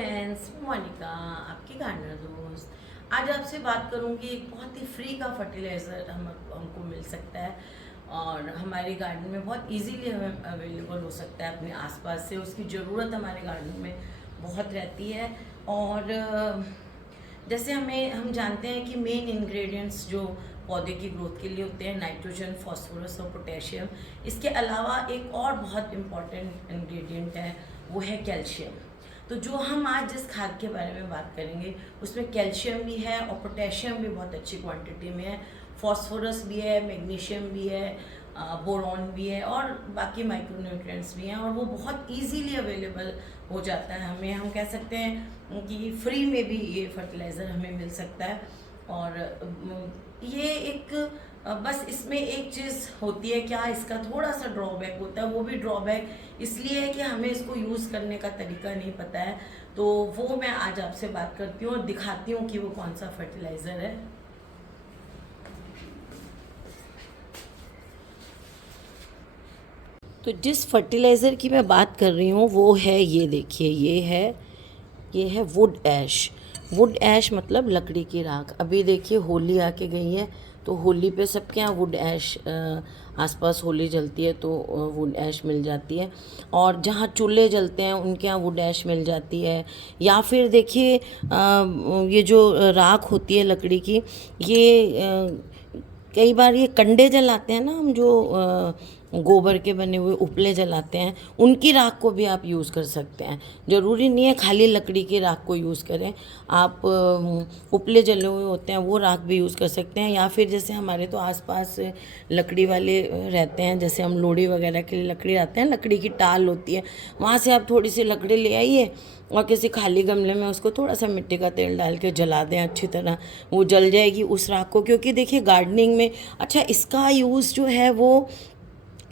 Friends, Monika आपकी gardener दोस्त। आज आपसे बात करूंगी एक बहुत ही फ्री का फर्टिलाइज़र हमको मिल सकता है और हमारे गार्डन में बहुत इजीली हमें अवेलेबल हो सकता है अपने आसपास से। उसकी ज़रूरत हमारे गार्डन में बहुत रहती है। और जैसे हम जानते हैं कि मेन इंग्रेडिएंट्स जो पौधे की ग्रोथ के लिए होते हैं नाइट्रोजन, फास्फोरस और पोटेशियम। इसके अलावा एक और बहुत इम्पॉर्टेंट इंग्रेडिएंट है, वो है कैल्शियम। तो जो हम आज जिस खाद के बारे में बात करेंगे उसमें कैल्शियम भी है और पोटेशियम भी बहुत अच्छी क्वांटिटी में है, फास्फोरस भी है, मैग्नीशियम भी है, बोरॉन भी है और बाकी माइक्रोन्यूट्रिएंट्स भी हैं। और वो बहुत इजीली अवेलेबल हो जाता है हमें। हम कह सकते हैं कि फ्री में भी ये फर्टिलाइज़र हमें मिल सकता है। और ये एक बस इसमें एक चीज़ होती है, क्या इसका थोड़ा सा ड्रॉबैक होता है। वो भी ड्रॉबैक इसलिए है कि हमें इसको यूज़ करने का तरीका नहीं पता है। तो वो मैं आज आपसे बात करती हूँ और दिखाती हूँ कि वो कौन सा फर्टिलाइज़र है। तो जिस फर्टिलाइज़र की मैं बात कर रही हूँ वो है, ये देखिए, ये है वुड ऐश। वुड ऐश मतलब लकड़ी की राख। अभी देखिए होली आके गई है तो होली पे सबके यहाँ वुड ऐश, आसपास होली जलती है तो वुड ऐश मिल जाती है। और जहाँ चूल्हे जलते हैं उनके यहाँ वुड ऐश मिल जाती है। या फिर देखिए ये जो राख होती है लकड़ी की, ये कई बार ये कंडे जलाते हैं ना हम, जो गोबर के बने हुए उपले जलाते हैं, उनकी राख को भी आप यूज़ कर सकते हैं। ज़रूरी नहीं है खाली लकड़ी की राख को यूज़ करें, आप उपले जले हुए होते हैं वो राख भी यूज़ कर सकते हैं। या फिर जैसे हमारे तो आसपास लकड़ी वाले रहते हैं, जैसे हम लोड़ी वगैरह के लिए लकड़ी लाते हैं, लकड़ी की टाल होती है, वहाँ से आप थोड़ी सी लकड़ी ले आइए और किसी खाली गमले में उसको थोड़ा सा मिट्टी का तेल डाल के जला दें अच्छी तरह, वो जल जाएगी उस राख को। क्योंकि देखिए गार्डनिंग में, अच्छा, इसका यूज़ जो है वो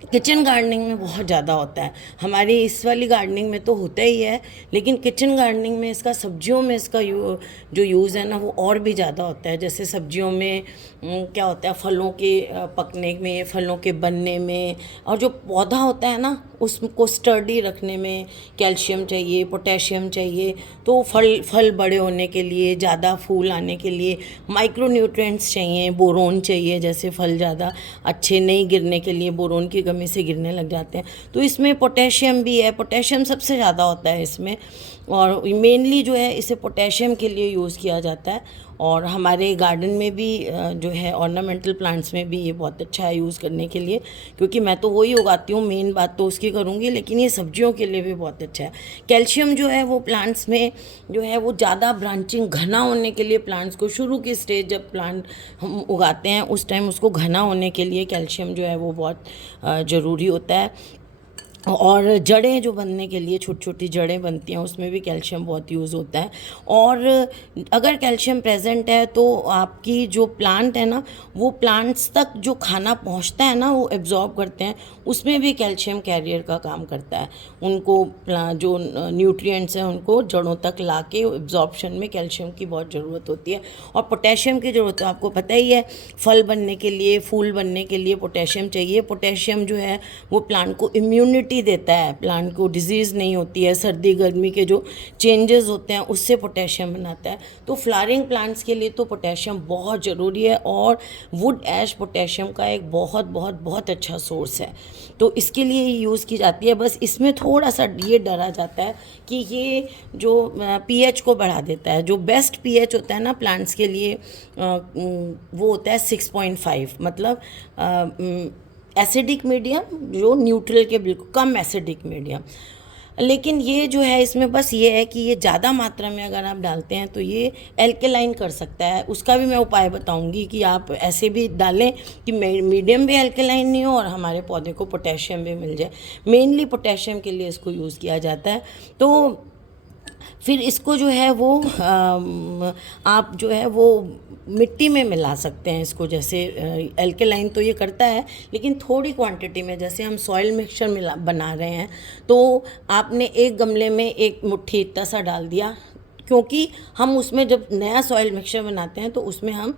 किचन गार्डनिंग में बहुत ज़्यादा होता है। हमारी इस वाली गार्डनिंग में तो होता ही है, लेकिन किचन गार्डनिंग में इसका, सब्जियों में इसका जो यूज़ है ना वो और भी ज़्यादा होता है। जैसे सब्जियों में क्या होता है, फलों के पकने में, फलों के बनने में, और जो पौधा होता है ना उसको स्टर्डी रखने में कैल्शियम चाहिए, पोटेशियम चाहिए। तो फल बड़े होने के लिए, ज़्यादा फूल आने के लिए माइक्रो न्यूट्रिएंट्स चाहिए, बोरोन चाहिए। जैसे फल ज़्यादा अच्छे नहीं गिरने के लिए बोरोन की कमी से गिरने लग जाते हैं, तो इसमें पोटेशियम भी है। पोटेशियम सबसे ज़्यादा होता है इसमें, और मेनली जो है इसे पोटेशियम के लिए यूज़ किया जाता है। और हमारे गार्डन में भी जो है ऑर्नामेंटल प्लांट्स में भी ये बहुत अच्छा है यूज़ करने के लिए, क्योंकि मैं तो वही उगाती हूँ, मेन बात तो उसकी करूँगी, लेकिन ये सब्जियों के लिए भी बहुत अच्छा है। कैल्शियम जो है वो प्लांट्स में जो है वो ज़्यादा ब्रांचिंग, घना होने के लिए, प्लांट्स को शुरू की स्टेज जब प्लांट हम उगाते हैं उस टाइम उसको घना होने के लिए कैल्शियम जो है वो बहुत ज़रूरी होता है। और जड़ें जो बनने के लिए, छोटी छोटी जड़ें बनती हैं, उसमें भी कैल्शियम बहुत यूज़ होता है। और अगर कैल्शियम प्रेजेंट है तो आपकी जो प्लांट है ना, वो प्लांट्स तक जो खाना पहुंचता है ना वो एब्जॉर्ब करते हैं, उसमें भी कैल्शियम कैरियर का काम करता है। उनको जो न्यूट्रिएंट्स हैं उनको जड़ों तक ला के एब्जॉर्प्शन में कैल्शियम की बहुत ज़रूरत होती है। और पोटेशियम की ज़रूरत है, आपको पता ही है, फल बनने के लिए, फूल बनने के लिए पोटेशियम चाहिए। पोटेशियम जो है वो प्लांट को इम्यूनिटी देता है, प्लांट को डिजीज़ नहीं होती है, सर्दी गर्मी के जो चेंजेस होते हैं उससे पोटेशियम बनाता है। तो फ्लावरिंग प्लांट्स के लिए तो पोटेशियम बहुत ज़रूरी है, और वुड ऐश पोटेशियम का एक बहुत बहुत बहुत अच्छा सोर्स है। तो इसके लिए ही यूज़ की जाती है। बस इसमें थोड़ा सा ये डरा जाता है कि ये जो पीएच को बढ़ा देता है। जो बेस्ट पीएच होता है ना प्लांट्स के लिए, वो होता है 6.5, मतलब एसिडिक मीडियम, जो न्यूट्रल के बिल्कुल कम एसिडिक मीडियम। लेकिन ये जो है इसमें बस ये है कि ये ज़्यादा मात्रा में अगर आप डालते हैं तो ये एल्केलाइन कर सकता है। उसका भी मैं उपाय बताऊंगी कि आप ऐसे भी डालें कि मीडियम भी एल्केलाइन नहीं हो और हमारे पौधे को पोटेशियम भी मिल जाए। मेनली पोटेशियम के लिए इसको यूज़ किया जाता है। तो फिर इसको जो है वो आप जो है वो मिट्टी में मिला सकते हैं इसको। जैसे एल्केलाइन तो ये करता है, लेकिन थोड़ी क्वांटिटी में, जैसे हम सॉइल मिक्सचर मिला बना रहे हैं तो आपने एक गमले में एक मुट्ठी इतना सा डाल दिया, क्योंकि हम उसमें जब नया सॉइल मिक्सचर बनाते हैं तो उसमें हम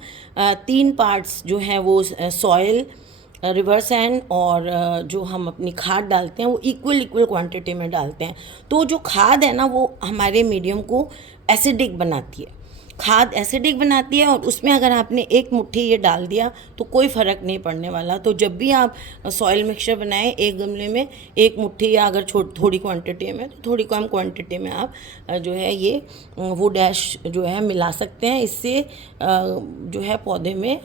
3 पार्ट्स जो हैं वो सॉइल, रिवर्स एंड और जो हम अपनी खाद डालते हैं वो इक्वल इक्वल क्वांटिटी में डालते हैं। तो जो खाद है ना वो हमारे मीडियम को एसिडिक बनाती है, खाद एसिडिक बनाती है, और उसमें अगर आपने एक मुट्ठी ये डाल दिया तो कोई फ़र्क नहीं पड़ने वाला। तो जब भी आप सॉइल मिक्सचर बनाएं, एक गमले में एक मुट्ठी, या अगर थोड़ी क्वांटिटी में तो थोड़ी कम क्वांटिटी में आप जो है ये वुड ऐश जो है मिला सकते हैं। इससे जो है पौधे में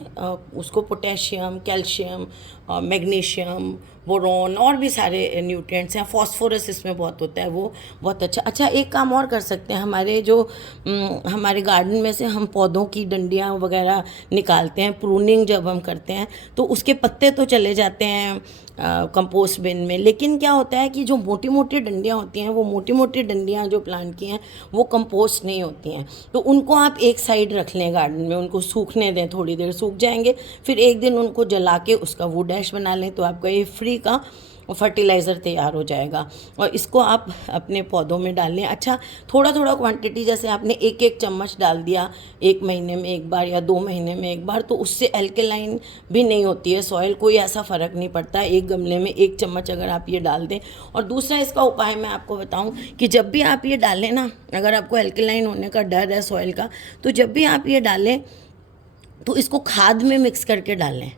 उसको पोटेशियम, कैल्शियम, मैग्नीशियम, बोरोन और भी सारे न्यूट्रिएंट्स हैं, फॉस्फोरस इसमें बहुत होता है, वो बहुत अच्छा। एक काम और कर सकते हैं, हमारे जो हमारे गार्डन में से हम पौधों की डंडियाँ वगैरह निकालते हैं, प्रूनिंग जब हम करते हैं तो उसके पत्ते तो चले जाते हैं कंपोस्ट बिन में, लेकिन क्या होता है कि जो मोटी मोटी डंडियाँ होती हैं, वो मोटी मोटी डंडियाँ जो प्लांट की हैं वो कंपोस्ट नहीं होती हैं। तो उनको आप एक साइड रख लें गार्डन में, उनको सूखने दें, थोड़ी देर सूख जाएंगे, फिर एक दिन उनको जला के उसका वुड ऐश बना लें, तो आपका ये फ्री का फर्टिलाइज़र तैयार हो जाएगा। और इसको आप अपने पौधों में डाल लें। अच्छा, थोड़ा थोड़ा क्वांटिटी, जैसे आपने एक एक चम्मच डाल दिया 1 महीने में एक बार या 2 महीने में एक बार, तो उससे एल्केलाइन भी नहीं होती है सॉइल, कोई ऐसा फ़र्क नहीं पड़ता। एक गमले में 1 चम्मच अगर आप ये डाल दें। और दूसरा इसका उपाय मैं आपको बताऊं कि जब भी आप ये डालें ना, अगर आपको एल्केलाइन होने का डर है सॉइल का, तो जब भी आप ये डालें तो इसको खाद में मिक्स करके डालें,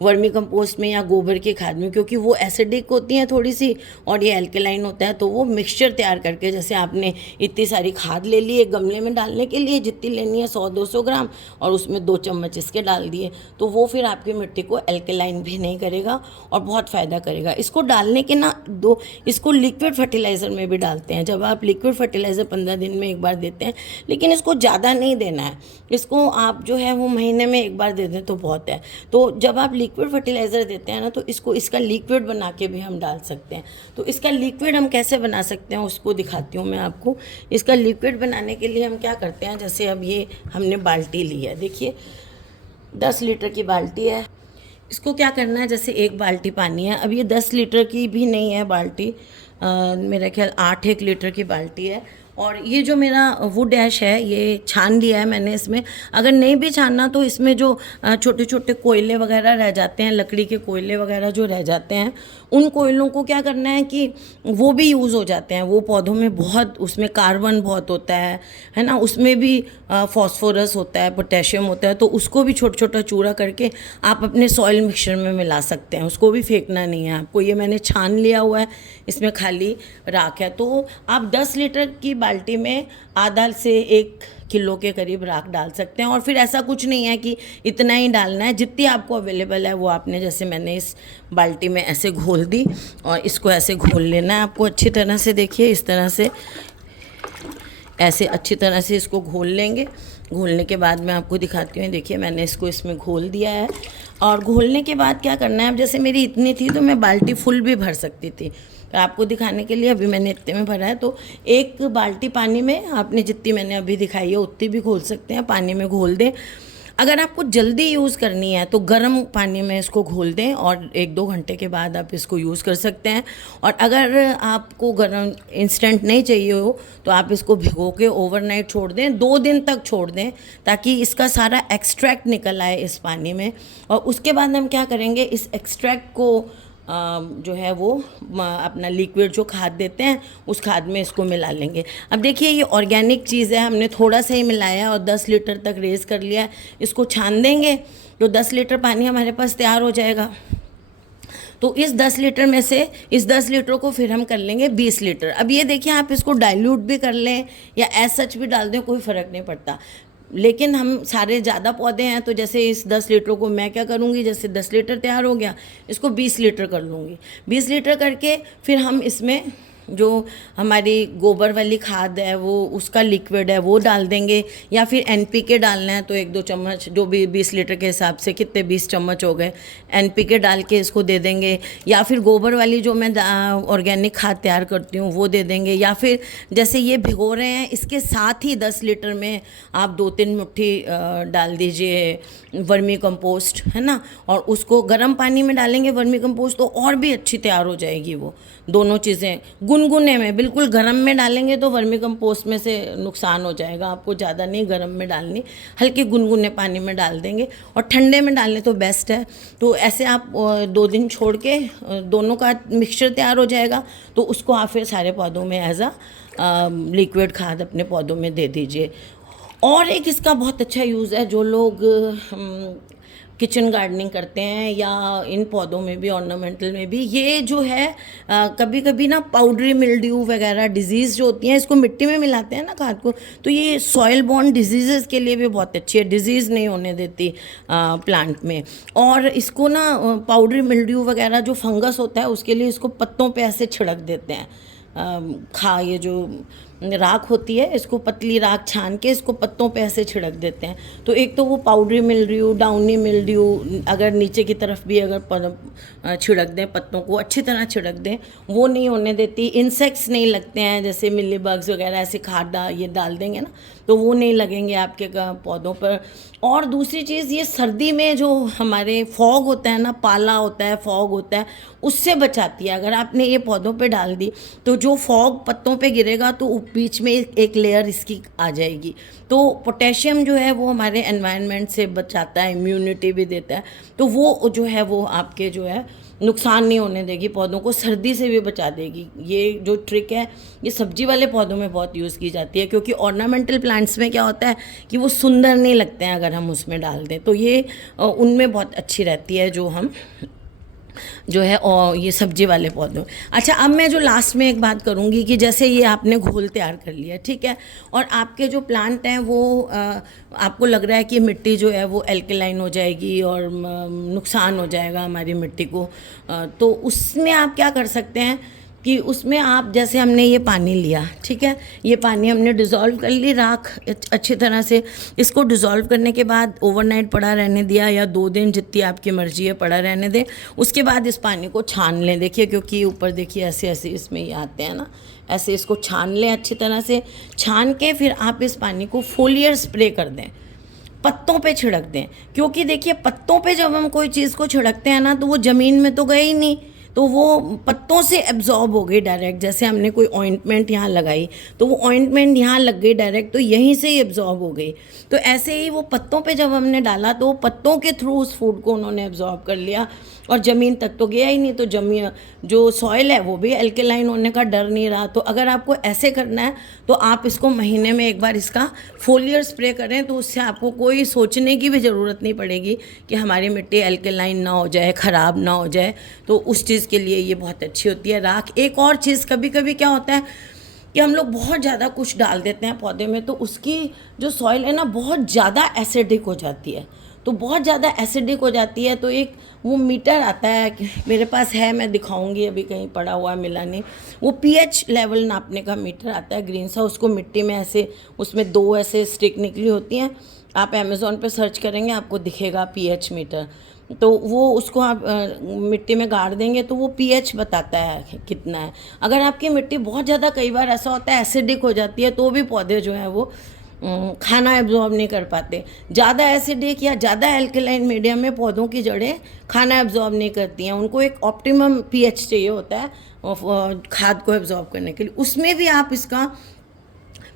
वर्मी कंपोस्ट में या गोबर की खाद में, क्योंकि वो एसिडिक होती हैं थोड़ी सी और ये एल्केलाइन होता है। तो वो मिक्सचर तैयार करके, जैसे आपने इतनी सारी खाद ले ली एक गमले में डालने के लिए, जितनी लेनी है 100-200 ग्राम, और उसमें 2 चम्मच इसके डाल दिए, तो वो फिर आपकी मिट्टी को एल्केलाइन भी नहीं करेगा और बहुत फ़ायदा करेगा। इसको डालने के ना इसको लिक्विड फर्टिलाइज़र में भी डालते हैं। जब आप लिक्विड फर्टिलाइज़र 15 दिन में एक बार देते हैं, लेकिन इसको ज़्यादा नहीं देना है, इसको आप जो है वो महीने में एक बार दे दें तो बहुत है। तो जब आप लिक्विड फर्टिलाइज़र देते हैं ना, तो इसका लिक्विड बना के भी हम डाल सकते हैं। तो इसका लिक्विड हम कैसे बना सकते हैं उसको दिखाती हूँ मैं आपको। इसका लिक्विड बनाने के लिए हम क्या करते हैं, जैसे अब ये हमने बाल्टी ली है, देखिए 10 लीटर की बाल्टी है। इसको क्या करना है, जैसे 1 बाल्टी पानी है, अब ये 10 लीटर की भी नहीं है बाल्टी, मेरा ख्याल 8 लीटर की बाल्टी है। और ये जो मेरा वुड ऐश है ये छान लिया है मैंने इसमें। अगर नहीं भी छानना तो इसमें जो छोटे छोटे कोयले वगैरह रह जाते हैं, लकड़ी के कोयले वगैरह जो रह जाते हैं, उन कोयलों को क्या करना है कि वो भी यूज़ हो जाते हैं। वो पौधों में बहुत, उसमें कार्बन बहुत होता है ना, उसमें भी फॉस्फोरस होता है, पोटेशियम होता है, तो उसको भी छोटा छोटा चूरा करके आप अपने सॉइल मिक्सचर में मिला सकते हैं, उसको भी फेंकना नहीं है आपको। ये मैंने छान लिया हुआ है, इसमें खाली राख है। तो आप 10 लीटर की बाल्टी में आधा से 1 किलो के करीब राख डाल सकते हैं। और फिर ऐसा कुछ नहीं है कि इतना ही डालना है, जितनी आपको अवेलेबल है वो आपने, जैसे मैंने इस बाल्टी में ऐसे घोल दी और इसको ऐसे घोल लेना है आपको अच्छी तरह से। देखिए इस तरह से, ऐसे अच्छी तरह से इसको घोल लेंगे। घोलने के बाद मैं आपको दिखाती हूँ, देखिए मैंने इसको इसमें घोल दिया है। और घोलने के बाद क्या करना है, अब जैसे मेरी इतनी थी तो मैं बाल्टी फुल भी भर सकती थी, तो आपको दिखाने के लिए अभी मैंने इतने में भरा है। तो 1 बाल्टी पानी में आपने जितनी मैंने अभी दिखाई है उतनी भी घोल सकते हैं, पानी में घोल दें। अगर आपको जल्दी यूज़ करनी है तो गर्म पानी में इसको घोल दें और 1-2 घंटे के बाद आप इसको यूज़ कर सकते हैं। और अगर आपको गर्म इंस्टेंट नहीं चाहिए हो तो आप इसको भिगो के ओवरनाइट छोड़ दें, 2 दिन तक छोड़ दें, ताकि इसका सारा एक्सट्रैक्ट निकल आए इस पानी में। और उसके बाद हम क्या करेंगे, इस एक्सट्रैक्ट को जो है वो अपना लिक्विड जो खाद देते हैं उस खाद में इसको मिला लेंगे। अब देखिए ये ऑर्गेनिक चीज़ है, हमने थोड़ा सा ही मिलाया और 10 लीटर तक रेज़ कर लिया। इसको छान देंगे तो 10 लीटर पानी हमारे पास तैयार हो जाएगा। तो इस 10 लीटर में से इस 10 लीटर को फिर हम कर लेंगे 20 लीटर। अब ये देखिए आप इसको डाइल्यूट भी कर लें या एज सच भी डाल दें, कोई फ़र्क नहीं पड़ता। लेकिन हम सारे ज़्यादा पौधे हैं तो जैसे इस 10 लीटर को मैं क्या करूँगी, जैसे 10 लीटर तैयार हो गया, इसको 20 लीटर कर लूँगी। 20 लीटर करके फिर हम इसमें जो हमारी गोबर वाली खाद है वो, उसका लिक्विड है वो डाल देंगे, या फिर NPK डालना है तो 1-2 चम्मच, जो भी 20 लीटर के हिसाब से कितने 20 चम्मच हो गए, NPK डाल के इसको दे देंगे। या फिर गोबर वाली जो मैं ऑर्गेनिक खाद तैयार करती हूँ वो दे देंगे। या फिर जैसे ये भिगो रहे हैं इसके साथ ही 10 लीटर में आप 2-3 मुट्ठी डाल दीजिए वर्मी कंपोस्ट, है ना, और उसको गर्म पानी में डालेंगे वर्मी कंपोस्ट तो और भी अच्छी तैयार हो जाएगी वो दोनों चीज़ें। गुनगुने में, बिल्कुल गर्म में डालेंगे तो वर्मी कंपोस्ट में से नुकसान हो जाएगा आपको, ज़्यादा नहीं गर्म में डालनी, हल्के गुनगुने पानी में डाल देंगे। और ठंडे में डालने तो बेस्ट है। तो ऐसे आप 2 दिन छोड़ के दोनों का मिक्सचर तैयार हो जाएगा, तो उसको आप फिर सारे पौधों में एज अ लिक्विड खाद अपने पौधों में दे दीजिए। और एक इसका बहुत अच्छा यूज़ है, जो लोग किचन गार्डनिंग करते हैं या इन पौधों में भी, ऑर्नामेंटल में भी, ये जो है कभी कभी ना पाउडरी मिल्ड्यू वगैरह डिजीज़ जो होती हैं, इसको मिट्टी में मिलाते हैं ना खाद को, तो ये सॉइल बॉर्न डिजीज़ के लिए भी बहुत अच्छी है, डिजीज़ नहीं होने देती प्लांट में। और इसको ना पाउडरी मिल्ड्यू वगैरह जो फंगस होता है उसके लिए इसको पत्तों पे ऐसे छिड़क देते हैं। ये जो राख होती है, इसको पतली राख छान के इसको पत्तों पे ऐसे छिड़क देते हैं। तो एक तो वो पाउडरी मिल्ड्यू, डाउनी मिल्ड्यू, अगर नीचे की तरफ भी अगर छिड़क दें, पत्तों को अच्छी तरह छिड़क दें, वो नहीं होने देती। इंसेक्ट्स नहीं लगते हैं, जैसे मिली बग्स वगैरह, ऐसे खाद ये डाल देंगे ना तो वो नहीं लगेंगे आपके पौधों पर। और दूसरी चीज़, ये सर्दी में जो हमारे फॉग होता है ना, पाला होता है, फॉग होता है, उससे बचाती है। अगर आपने ये पौधों पे डाल दी तो जो फॉग पत्तों पे गिरेगा तो बीच में एक लेयर इसकी आ जाएगी। तो पोटेशियम जो है वो हमारे एनवायरनमेंट से बचाता है, इम्यूनिटी भी देता है। तो वो जो है वो आपके जो है नुकसान नहीं होने देगी, पौधों को सर्दी से भी बचा देगी। ये जो ट्रिक है ये सब्जी वाले पौधों में बहुत यूज़ की जाती है, क्योंकि ऑर्नामेंटल प्लांट्स में क्या होता है कि वो सुंदर नहीं लगते हैं अगर हम उसमें डाल दें, तो ये उनमें बहुत अच्छी रहती है जो हम जो है और ये सब्जी वाले पौधों। अच्छा, अब मैं जो लास्ट में एक बात करूँगी कि जैसे ये आपने घोल तैयार कर लिया, ठीक है, और आपके जो प्लांट हैं वो आपको लग रहा है कि मिट्टी जो है वो एल्कलाइन हो जाएगी और नुकसान हो जाएगा हमारी मिट्टी को, तो उसमें आप क्या कर सकते हैं कि उसमें आप, जैसे हमने ये पानी लिया, ठीक है, ये पानी हमने डिज़ोल्व कर ली, राख अच्छी तरह से, इसको डिज़ोल्व करने के बाद ओवरनाइट पड़ा रहने दिया, या 2 दिन जितनी आपकी मर्जी है पड़ा रहने दें। उसके बाद इस पानी को छान लें, देखिए क्योंकि ऊपर देखिए ऐसे ऐसे इसमें ये आते हैं ना, ऐसे इसको छान लें अच्छी तरह से। छान के फिर आप इस पानी को फोलियर स्प्रे कर दें, पत्तों पे छिड़क दें, क्योंकि देखिए पत्तों पे जब हम कोई चीज़ को छिड़कते हैं ना तो वो ज़मीन में तो गए ही नहीं, तो वो पत्तों से एब्जॉर्ब हो गई डायरेक्ट। जैसे हमने कोई ऑइंटमेंट यहाँ लगाई तो वो ऑइंटमेंट यहाँ लग गई डायरेक्ट, तो यहीं से ही एब्जॉर्ब हो गई। तो ऐसे ही वो पत्तों पे जब हमने डाला तो पत्तों के थ्रू उस फूड को उन्होंने एब्जॉर्ब कर लिया और ज़मीन तक तो गया ही नहीं, तो ज़मीन जो सॉइल है वो भी एल्कलाइन होने का डर नहीं रहा। तो अगर आपको ऐसे करना है तो आप इसको महीने में एक बार इसका फोलियर स्प्रे करें, तो उससे आपको कोई सोचने की भी ज़रूरत नहीं पड़ेगी कि हमारी मिट्टी एल्कलाइन ना हो जाए, ख़राब ना हो जाए। तो उस चीज़ के लिए ये बहुत अच्छी होती है राख। एक और चीज़, कभी कभी क्या होता है कि हम लोग बहुत ज़्यादा कुछ डाल देते हैं पौधे में, तो उसकी जो सॉइल है ना बहुत ज़्यादा एसिडिक हो जाती है। तो बहुत ज़्यादा एसिडिक हो जाती है तो एक वो मीटर आता है, मेरे पास है, मैं दिखाऊंगी, अभी कहीं पड़ा हुआ है, मिला नहीं, वो पीएच लेवल नापने का मीटर आता है ग्रीन सा, उसको मिट्टी में ऐसे, उसमें 2 ऐसे स्टिक निकली होती हैं, आप अमेज़ॉन पे सर्च करेंगे आपको दिखेगा पीएच मीटर। तो वो उसको आप मिट्टी में गाड़ देंगे तो वो पीएच बताता है कितना है। अगर आपकी मिट्टी बहुत ज़्यादा, कई बार ऐसा होता है एसिडिक हो जाती है, तो भी पौधे जो हैं वो खाना एब्जॉर्ब नहीं कर पाते। ज़्यादा एसिडिक या ज़्यादा एल्कलाइन मीडियम में पौधों की जड़ें खाना एब्जॉर्ब नहीं करती हैं, उनको एक ऑप्टिमम पीएच चाहिए होता है खाद को एब्जॉर्ब करने के लिए। उसमें भी आप इसका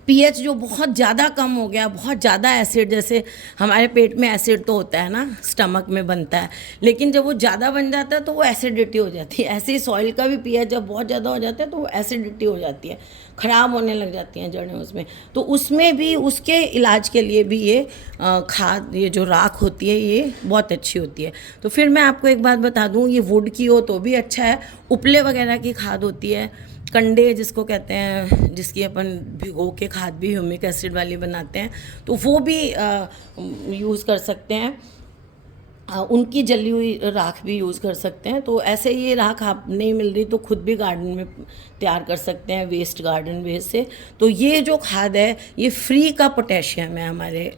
पीएच जो बहुत ज़्यादा कम हो गया, बहुत ज़्यादा एसिड, जैसे हमारे पेट में एसिड तो होता है ना, स्टमक में बनता है, लेकिन जब वो ज़्यादा बन जाता है तो वो एसिडिटी हो जाती है। ऐसे ही सॉइल का भी पीएच जब बहुत ज़्यादा हो जाता है तो वो एसिडिटी हो जाती है, ख़राब होने लग जाती हैं जड़ें उसमें। तो उसमें भी, उसके इलाज के लिए भी ये खाद, ये जो राख होती है ये बहुत अच्छी होती है। तो फिर मैं आपको एक बात बता दूँ, ये वुड की हो तो भी अच्छा है, उपले वगैरह की खाद होती है, कंडे जिसको कहते हैं, जिसकी अपन भिगो के खाद भी ह्यूमिक एसिड वाली बनाते हैं, तो वो भी यूज़ कर सकते हैं। उनकी जली हुई राख भी यूज़ कर सकते हैं। तो ऐसे ये राख आप नहीं मिल रही तो खुद भी गार्डन में तैयार कर सकते हैं, वेस्ट, गार्डन वेस्ट से। तो ये जो खाद है ये फ्री का पोटेशियम है हमारे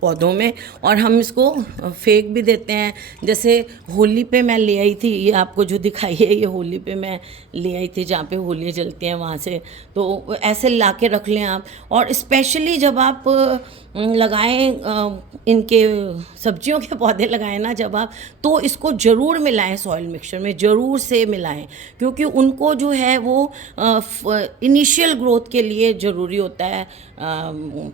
पौधों में, और हम इसको फेंक भी देते हैं। जैसे होली पे मैं ले आई थी, ये आपको जो दिखाई है ये होली पे मैं ले आई थी, जहाँ पे होली जलती हैं वहाँ से। तो ऐसे ला के रख लें आप, और स्पेशली जब आप लगाएं, इनके सब्जियों के पौधे लगाएं लगाएं ना जब आप, तो इसको ज़रूर मिलाएं सॉइल मिक्सचर में, ज़रूर से मिलाएं, क्योंकि उनको जो है वो इनिशियल ग्रोथ के लिए ज़रूरी होता है।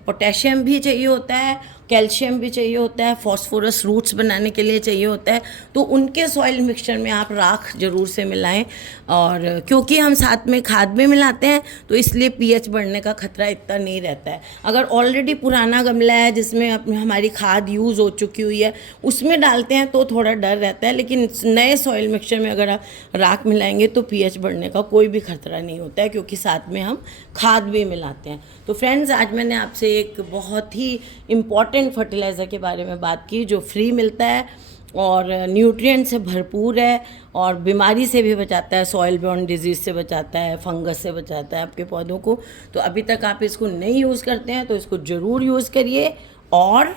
पोटेशियम भी चाहिए होता है, कैल्शियम भी चाहिए होता है, फॉस्फोरस रूट्स बनाने के लिए चाहिए होता है। तो उनके सॉइल मिक्सचर में आप राख ज़रूर से मिलाएं। और क्योंकि हम साथ में खाद भी मिलाते हैं तो इसलिए पीएच बढ़ने का खतरा इतना नहीं रहता है। अगर ऑलरेडी पुराना गमला है जिसमें हमारी खाद यूज़ हो चुकी हुई है उसमें डालते हैं तो थोड़ा डर रहता है, लेकिन नए सॉइल मिक्सचर में अगर आप राख मिलाएंगे तो पीएच बढ़ने का कोई भी खतरा नहीं होता है, क्योंकि साथ में हम खाद भी मिलाते हैं। तो फ्रेंड्स, आज मैंने आपसे एक बहुत ही इम्पॉर्टेंट फर्टिलाइज़र के बारे में बात की जो फ्री मिलता है और न्यूट्रिएंट से भरपूर है और बीमारी से भी बचाता है, सॉइल बॉर्न डिजीज़ से बचाता है, फंगस से बचाता है आपके पौधों को। तो अभी तक आप इसको नहीं यूज़ करते हैं तो इसको ज़रूर यूज़ करिए और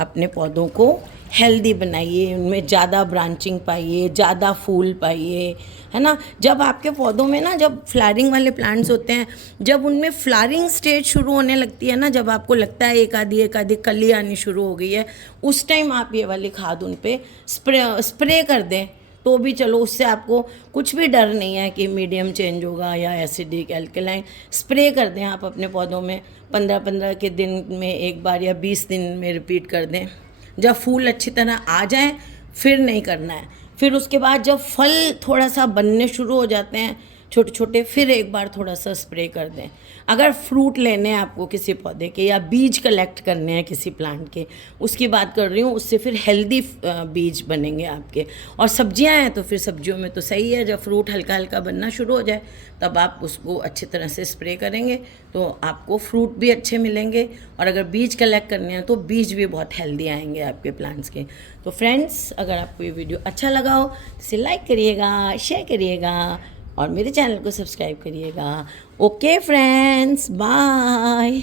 अपने पौधों को हेल्दी बनाइए, उनमें ज़्यादा ब्रांचिंग पाइए, ज़्यादा फूल पाइए, है ना। जब आपके पौधों में ना, जब फ्लावरिंग वाले प्लांट्स होते हैं, जब उनमें फ्लावरिंग स्टेज शुरू होने लगती है ना, जब आपको लगता है एक आधी कली आनी शुरू हो गई है, उस टाइम आप ये वाली खाद उन पे स्प्रे कर दें तो भी चलो, उससे आपको कुछ भी डर नहीं है कि मीडियम चेंज होगा या एसिडिक एल्कलाइन। स्प्रे कर दें आप अपने पौधों में 15-15 के दिन में एक बार या 20 दिन में रिपीट कर दें। जब फूल अच्छी तरह आ जाएं फिर नहीं करना है। फिर उसके बाद जब फल थोड़ा सा बनने शुरू हो जाते हैं छोटे छोटे, फिर एक बार थोड़ा सा स्प्रे कर दें। अगर फ्रूट लेने हैं आपको किसी पौधे के या बीज कलेक्ट करने हैं किसी प्लांट के, उसकी बात कर रही हूँ, उससे फिर हेल्दी बीज बनेंगे आपके। और सब्जियां हैं तो फिर सब्जियों में तो सही है, जब फ्रूट हल्का हल्का बनना शुरू हो जाए तब आप उसको अच्छी तरह से स्प्रे करेंगे तो आपको फ्रूट भी अच्छे मिलेंगे। और अगर बीज कलेक्ट करने हैं तो बीज भी बहुत हेल्दी आएंगे आपके प्लांट्स के। तो फ्रेंड्स, अगर आपको ये वीडियो अच्छा लगा हो तो इसे लाइक करिएगा, शेयर करिएगा और मेरे चैनल को सब्सक्राइब करिएगा। Okay friends, bye.